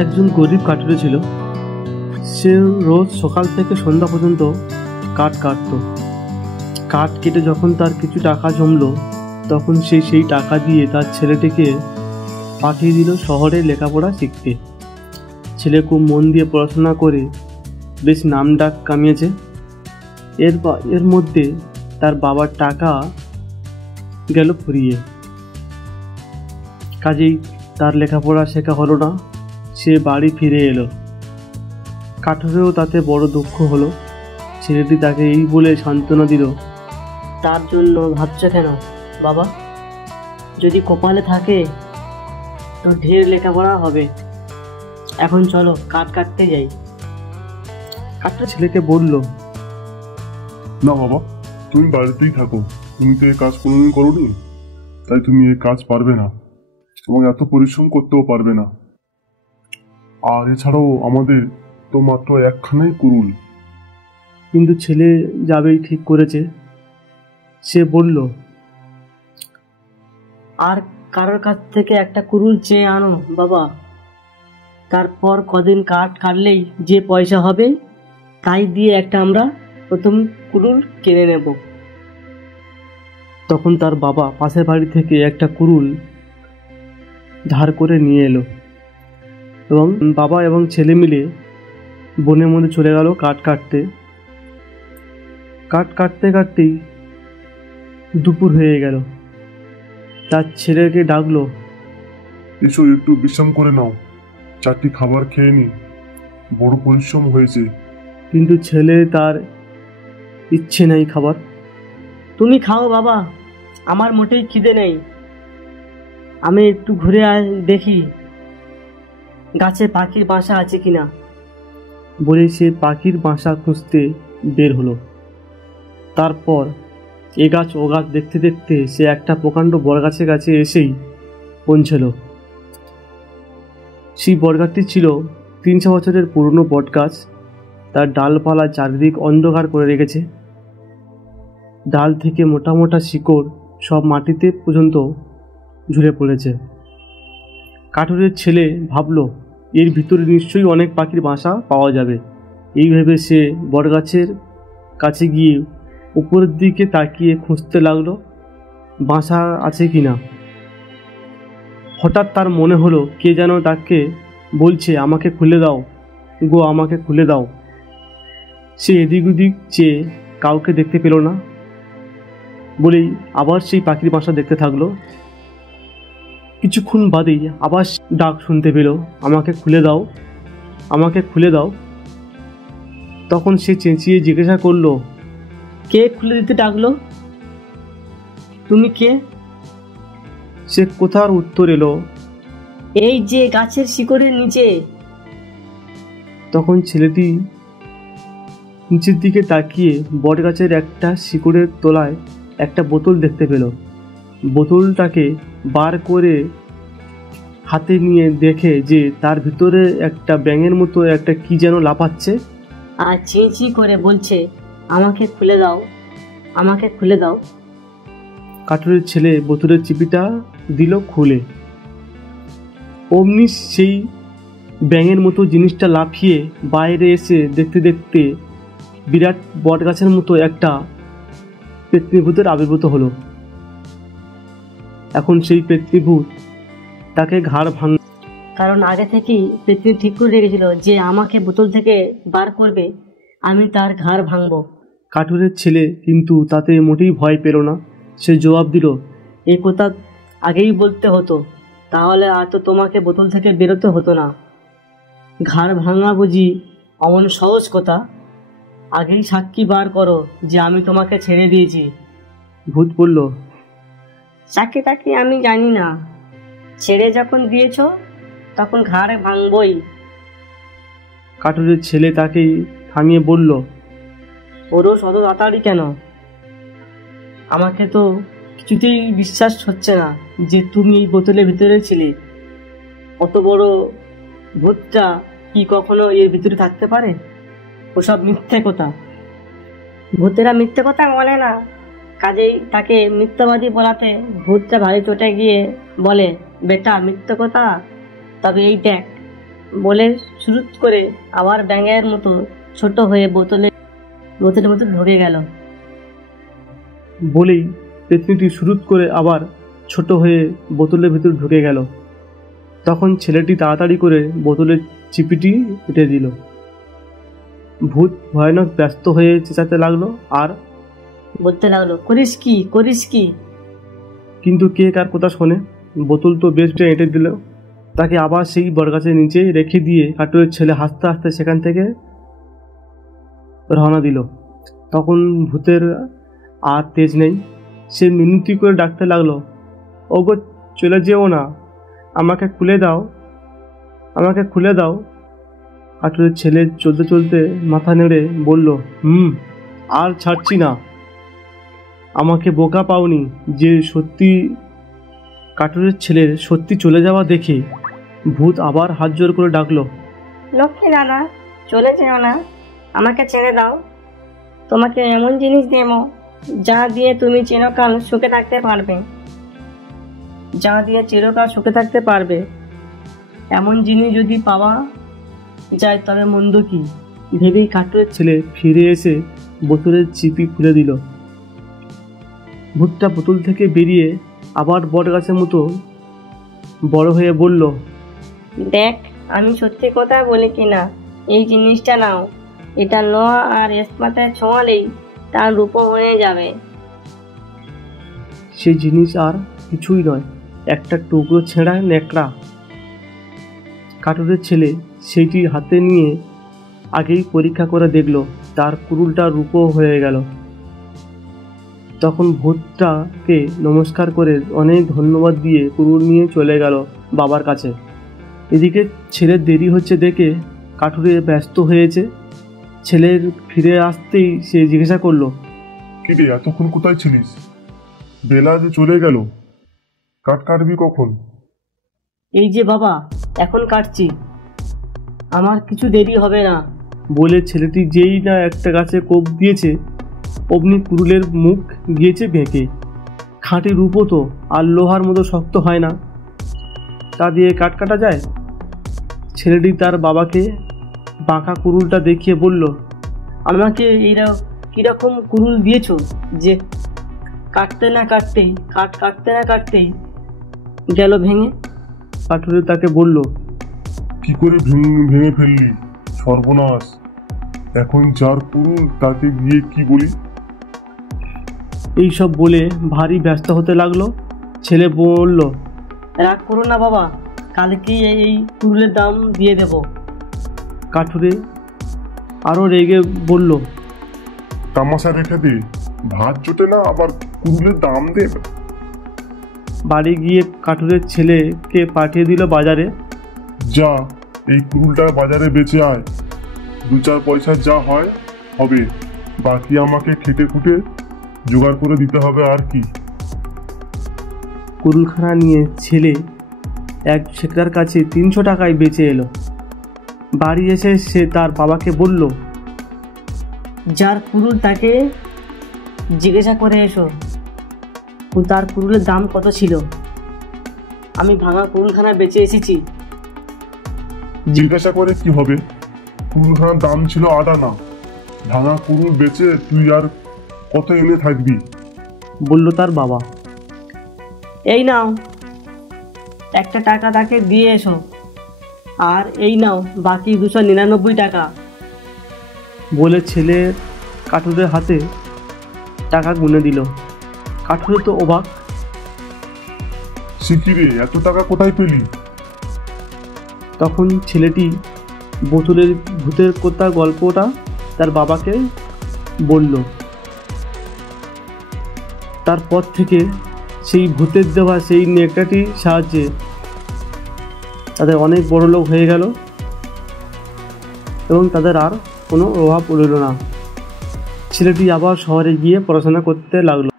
একজন গরিব কাঠুরে ছিল। সে রোজ সকাল থেকে সন্ধ্যা পর্যন্ত কাঠ কাটত। কাঠ কেটে যখন তার কিছু টাকা জমলো, তখন সে সেই টাকা দিয়ে তার ছেলেটিকে পাঠিয়ে দিল শহরে লেখাপড়া শিখতে। ছেলে খুব মন দিয়ে পড়াশোনা করে বেশ নাম ডাক কামিয়েছে। এর মধ্যে তার বাবার টাকা গেল ফুরিয়ে। কাজেই তার লেখাপড়া শেখা হলো না। সে বাড়ি ফিরে এলো। কাঠুরেও তাতে বড় দুঃখ হলো। ছেলেটি তাকে এই বলে সান্ত্বনা দিল, তার জন্য ভাবছো কেন বাবা? যদি কপালে থাকে তো ঢের লেখাপড়া হবে। এখন চলো কাঠ কাটতে যাই। কাঠুরে ছেলেকে বলল, না বাবা, তুমি বাড়িতেই থাকো। তুমি তো এই কাজ কোনোদিন করোনি, তাই তুমি এই কাজ পারবে না এবং এত পরিশ্রম করতেও পারবে না। আর এছাড়াও আমাদের তো মাত্র একখানাই কুড়ুল। কিন্তু ছেলে যাবেই ঠিক করেছে। সে বলল, আর কারোর কাছ থেকে একটা কুড়ুল চেয়ে আনো বাবা। তারপর কদিন কাঠ কাটলেই যে পয়সা হবে তাই দিয়ে একটা আমরা প্রথম কুড়ুল কিনে নেব। তখন তার বাবা পাশের বাড়ি থেকে একটা কুড়ুল ধার করে নিয়ে এলো এবং বাবা এবং ছেলে মিলে বনের মধ্যে চলে গেল কাঠ কাটতে। কাঠ কাটতে কাটতেই দুপুর হয়ে গেল। তার ছেলেকে ডাকলো, এসো একটু বিশ্রাম করে নাও, চারটি খাবার খেয়ে নি, বড় পরিশ্রম হয়েছে। কিন্তু ছেলে তার ইচ্ছে নেই খাবার। তুমি খাও বাবা, আমার মোটেই খিদে নেই। আমি একটু ঘুরে দেখি গাছে পাখির বাসা আছে কিনা। বলে সে পাখির বাসা খুঁজতে বের হলো। তারপর এ গাছ ও গাছ দেখতে দেখতে সে একটা প্রকাণ্ড বটগাছের কাছে এসেই পৌঁছল। সেই বটগাছটি ছিল 300 বছরের পুরনো বটগাছ। তার ডালপালা চারিদিক অন্ধকার করে রেখেছে। ডাল থেকে মোটা মোটা শিকড় সব মাটিতে পর্যন্ত ঝুলে পড়েছে। কাঠুরের ছেলে ভাবল, এর ভিতরে নিশ্চয়ই অনেক পাখির বাসা পাওয়া যাবে। এই ভেবে সে বটগাছের কাছে গিয়ে উপরের দিকে তাকিয়ে খুঁজতে লাগলো বাসা আছে কিনা। হঠাৎ তার মনে হলো কে যেন তাকে বলছে, আমাকে খুলে দাও গো, আমাকে খুলে দাও। সে এদিক ওদিক চেয়ে কাউকে দেখতে পেল না বলেই আবার সেই পাখির বাসা দেখতে থাকলো। কিছুক্ষণ বাদেই আবার ডাক শুনতে পেল, আমাকে খুলে দাও, আমাকে খুলে দাও। তখন সে চেঁচিয়ে জিজ্ঞাসা করলো, কে খুলে দিতে ডাকলো? তুমি কে? সে কোথার উত্তর এলো, এই যে গাছের শিকড়ের নিচে। তখন ছেলেটি নিচের দিকে তাকিয়ে বটগাছের একটা শিকড়ের তলায় একটা বোতল দেখতে পেল। বোতলটাকে বার করে হাতে নিয়ে দেখে যে তার ভিতরে একটা ব্যাঙের মতো একটা কি যেন লাফাচ্ছে আর চেঁচি করে বলছে, আমাকে খুলে দাও, আমাকে খুলে দাও। কাঠুরের ছেলে বোতলের চিপিটা দিল খুলে। অমনি সেই ব্যাঙের মতো জিনিসটা লাফিয়ে বাইরে এসে দেখতে দেখতে বিরাট বটগাছের মতো একটা পেতনিভূতের আবির্ভূত হলো। এখন সেই পেতনিভূত তাকে ঘাড় কারণ আগে থেকেই পেতনি ঠিক করে রেখেছিল যে আমাকে বোতল থেকে বার করবে, আমি তার ঘাড় ভাঙবো। কাঠুরের ছেলে কিন্তু তাতে মোটেই ভয় পেল না। সে জবাব দিল, এই কথা আগেই বলতে হতো, তাহলে আর তো তোমাকে বোতল থেকে বেরোতে হতো না। ঘাড় ভাঙা বুঝি অমন সহজ কথা? আগেই সাক্ষী বার করো যে আমি তোমাকে ছেড়ে দিয়েছি। ভূত বলল, সাক্ষী টাকি আমি জানি না, ছেড়ে যখন দিয়েছ তখন ঘাড় ভাঙবই। কাঠুরের ছেলে তাকেই থামিয়ে বলল, ওরও শত তাড়াতাড়ি কেন? আমাকে তো কিছুতেই বিশ্বাস হচ্ছে না যে তুমি এই বোতলের ভিতরে ছিলে। অত বড় ভূতটা কি কখনো এর ভিতরে থাকতে পারে? ওসব মিথ্যে কথা। ভূতেরা মিথ্যে কথা বলে না, কাজেই তাকে মিথ্যাবাদী বলাতে ভূতটা ভারী চটে গিয়ে বলে, বেটা মিথ্যে কথা? তবে এই দেখ, বলে শুরু করে আবার ব্যাঙের মতো ছোট হয়ে বোতলের মতো ঢুকে গেল। বলেই পেতনিটি শুরুত করে আবার ছোট হয়ে বোতলের ভিতর ঢুকে গেল। তখন ছেলেটি তাড়াতাড়ি করে বোতলের চিপিটি কেটে দিল। ভূত ভয়ানক ব্যস্ত হয়ে চেঁচাতে লাগলো আর বলতে লাগলো, করিস কি করিস কি? কিন্তু কে কার কথা শোনে? বোতল তো বেশ এঁটে দিল। তাকে আবার সেই বটগাছের নিচে রেখে দিয়ে কাটুরের ছেলে হাসতে হাসতে সেখান থেকে রওনা দিল। তখন ভূতের আর তেজ নেই। সে মিনতি করে ডাকতে লাগলো, ওগো চলে যেও না, আমাকে খুলে দাও, আমাকে খুলে দাও। কাটুরের ছেলে চলতে চলতে মাথা নেড়ে বলল, আর ছাড়ছি না। আমাকে বোকা পাওনি যে সত্যি? কাটুরের ছেলের সত্যি চলে যাওয়া দেখে ভূত আবার হাত জোর করে ডাকলো, লক্ষ্মী দাদা, চলে যেও না, আমাকে ছেড়ে দাও। তোমাকে এমন জিনিস দেব যা দিয়ে তুমি চিরকাল সুখে থাকতে পারবে। যা দিয়ে চিরকাল সুখে থাকতে পারবে এমন জিনিস যদি পাওয়া যায় তবে মন্দ কি? ভেবেই কাটুরের ছেলে ফিরে এসে বোতলের চিপি খুলে দিল। ভূতটা বোতল থেকে বেরিয়ে আবার বট গাছের মতো বড় হয়ে বলল, দেখ আমি সত্যি কথা বলি কিনা, এই জিনিসটা নাও। এটা লোহা আর ইস্পাতে ছোঁয়ালেই তার রূপ হয়ে যাবে। সেই জিনিস আর কিছুই নয়, একটা টুকরো ছেঁড়া ন্যাকড়া। কাটুরের ছেলে সেইটি হাতে নিয়ে আগেই পরীক্ষা করে দেখল, তার কুড়ুলটা রূপো হয়ে গেল। তখন ভূতটাকে নমস্কার করে অনেক ধন্যবাদ দিয়ে কুড়ুল নিয়ে চলে গেল বাবার কাছে। এদিকে ছেলের দেরি হচ্ছে দেখে কাঠুরে ব্যস্ত হয়েছে। ছেলের ফিরে আসতেই সে জিজ্ঞাসা করলো, কি রে, এতক্ষণ কোথায় ছিলিস? বেলা যে চলে গেল, কাঠ কাটবি কখন? এই যে বাবা, এখন কাটছি, আমার কিছু দেরি হবে না। বলে ছেলেটি যেই না একটা গাছে কোপ দিয়েছে অমনি কুড়ুলের মুখ গিয়েছে বেঁকে। খাঁটি রূপো তো আর লোহার মতো শক্ত হয় না, তা দিয়ে কাঠ কাটা যায়? ছেলেটি তার বাবাকে বাঁকা কুড়ুলটা দেখিয়ে বলল, আমাকে কিরকম কুড়ুল দিয়েছ যে কাটতে না কাটতেই গেল ভেঙে? কাঠুরে তাকে বলল, কি করে ভেঙে ফেললি? সর্বনাশ! এখন যার কুড়ুল তাকে গিয়ে কি বলি? এইসব বলে ভারী ব্যস্ত হতে লাগলো। ছেলে বলল, রাগ করো না বাবা, কালকেই এই কুড়ুলের দাম দিয়ে দেব। কাঠুরে আরো রেগে বলল, তামাশা রেখে দে, ভাত জোটে না আবার কুড়ুলের দাম দে। বাড়ি গিয়ে কাঠুরের ছেলেকে পাঠিয়ে দিল বাজারে। যা, এই কুড়ুলটা বাজারে বেচে আয়, 2-4 পয়সা যা হয় হবে, বাকি আমাকে খেটে খুঁটে জোগাড় করে দিতে হবে। আর কি? কুড়ুলখানা নিয়ে ছেলে এক শেখরার কাছে 300 টাকায় বেচে এলো। বাড়ি এসে সে তার বাবাকে বলল, যার কুড়ুল তাকে জিজ্ঞাসা করে এসো তার কুড়ুলের দাম কত ছিল। আমি ভাঙা কুড়ুলখানা বেচে এসেছি। জিজ্ঞাসা করে কি হবে? কুড়ুলখানার দাম ছিল 8 আনা। ভাঙা কুড়ুল বেচে তুই আর কত এনে থাকবি? বলল তার বাবা। এই নাও, একটা টাকা তাকে দিয়ে এসো, আর এই নাও বাকি 299 টাকা। বলে ছেলে কাঠুরের হাতে টাকা গুনে দিল। কাঠুরে তো অবাক। সে কি রে, এত টাকা কোথায় পেলি? তখন ছেলেটি বোতলের ভূতের কথা গল্পটা তার বাবাকে বলল। তারপর থেকে সেই ভূতের দেওয়া সেই নেকড়াটির সাহায্যে তাদের অনেক বড় লোক হয়ে গেল এবং তাদের আর কোনো অভাব পড়ল না। ছেলেটি আবার শহরে গিয়ে পড়াশোনা করতে লাগলো।